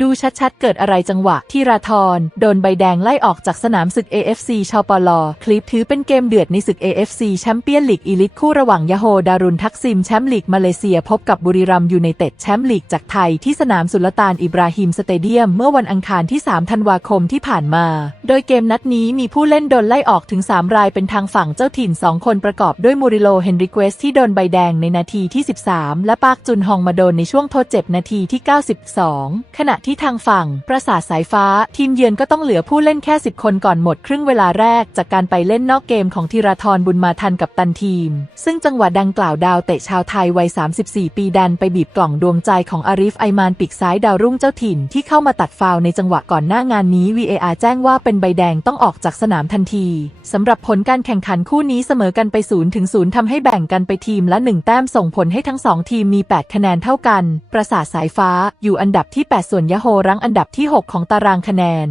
ดูชัดๆ เกิดอะไรจังหวะ ที่ราธรโดนใบแดงไล่ออกจากสนามศึก AFC ชาปลคลิปถือเป็นเกมเดือดในศึก AFC แชมเปี้ยนลีกอีลิทคู่ระหว่างยาโฮดารุนทักซิมแชมป์ลีกมาเลเซียพบกับบุรีรัมย์ยูไนเต็ดแชมป์ลีกจากไทยที่สนามสุลต่านอิบราฮิมสเตเดียม เมื่อวันอังคารที่ 3 ธันวาคมที่ผ่านมา โดยเกมนัดนี้มีผู้เล่นโดนไล่ออกถึง 3 รายเป็นทางฝั่งเจ้าถิ่น 2 คนประกอบด้วยมูริโลเฮนริเกสที่โดนใบแดงในนาทีที่ 13 และปากจุนฮองมาโดนในช่วงทดเจ็บนาทีที่ 92 ขณะที่ทางฝั่ง ประสาทสายฟ้า ทีมเยือนก็ต้องเหลือผู้เล่นแค่ 10 คนก่อนหมดครึ่งเวลาแรก จากการไปเล่นนอกเกมของธีราธรบุญมาทันกับตันทีม ซึ่งจังหวะดังกล่าวดาวเตะชาวไทยวัย 34 ปีดันไปบีบกล่องดวงใจของอาริฟไอมานปีกซ้ายดาวรุ่งเจ้าถิ่นที่เข้ามาตัดฟาวในจังหวะก่อนหน้างานนี้ VAR แจ้งว่าเป็นใบแดงต้องออกจากสนามทันทีสำหรับผลการแข่งขันคู่นี้เสมอกันไป0ถึง0ทำให้แบ่งกันไปทีมละ 1 แต้มส่งผลให้ทั้ง 2 ทีมมี 8 คะแนนเท่ากัน ประสาทสายฟ้าอยู่อันดับที่ 8 ส่วนยโฮรั้งอันดับที่ 6 ของตารางคะแนน